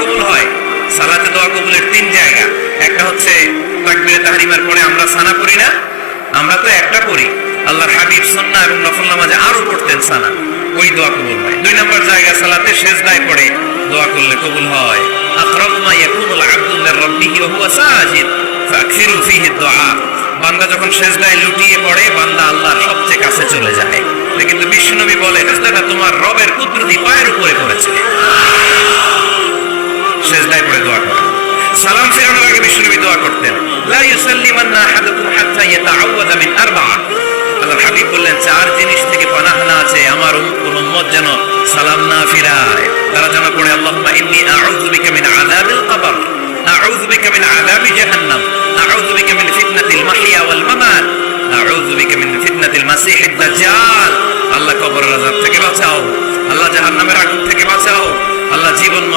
কবুল হয়। সালাতে দোয়া কবুলের 3 জায়গা। একটা হচ্ছে তাকবীরে তাহরিমার পরে আমরা সানা পড়ি না, আমরা তো একটা পড়ি, আল্লাহর হাবিব সুন্নাহ এবং নফল নামাজে আরো পড়তেন সানা, ওই দোয়া কবুল হয়। 2 নম্বর জায়গা সালাতে সিজদায় পড়ে দোয়া করলে কবুল হয়। আকরাবু মা ইয়াকুনুল আবদু মির রাব্বিহি ওয়া হুয়া সাজিদ ফাকসিরু ফীহি দুআ। বান্দা যখন সিজদায় লুটিয়ে পড়ে, বান্দা আল্লাহর সবচেয়ে কাছে চলে যায়। কিন্তু বিশ্বনবী বলে, সিজদাটা তোমার রবের কুদরতি পায়ের উপরে করেছে। সিজদায় পড়ে দোয়া করো। সালাম ফেরানোর আগে বিশ্বনবী দোয়া করতেন, লা ইউসাল্লিমান্না আহাদুকুম হাত্তা ইয়াতাআওয়াযা মিন আরবা'a। আল্লাহর হাবিব বললেন, 4 জিনিস থেকে পানাহ না আছে আমার উম্মত যেন সালাম না ফিরায়। তারা যেন পড়ে, আল্লাহুম্মা ইন্নী আউযু বিকা মিন আযাবিল কবর, আউযু বিকা মিন আযাবি জাহান্নাম, আউযু বিকা মিন ফিতনাতিল মাহইয়া ওয়াল মামাত, আউযু বিকা মিন ফিতনাতিল মাসিহিদ দাজ্জাল। আল্লাহ কবরের আযাব থেকে বাঁচাও, আল্লাহ জাহান্নামের আগুন থেকে বাঁচাও, আল্লাহ জীবন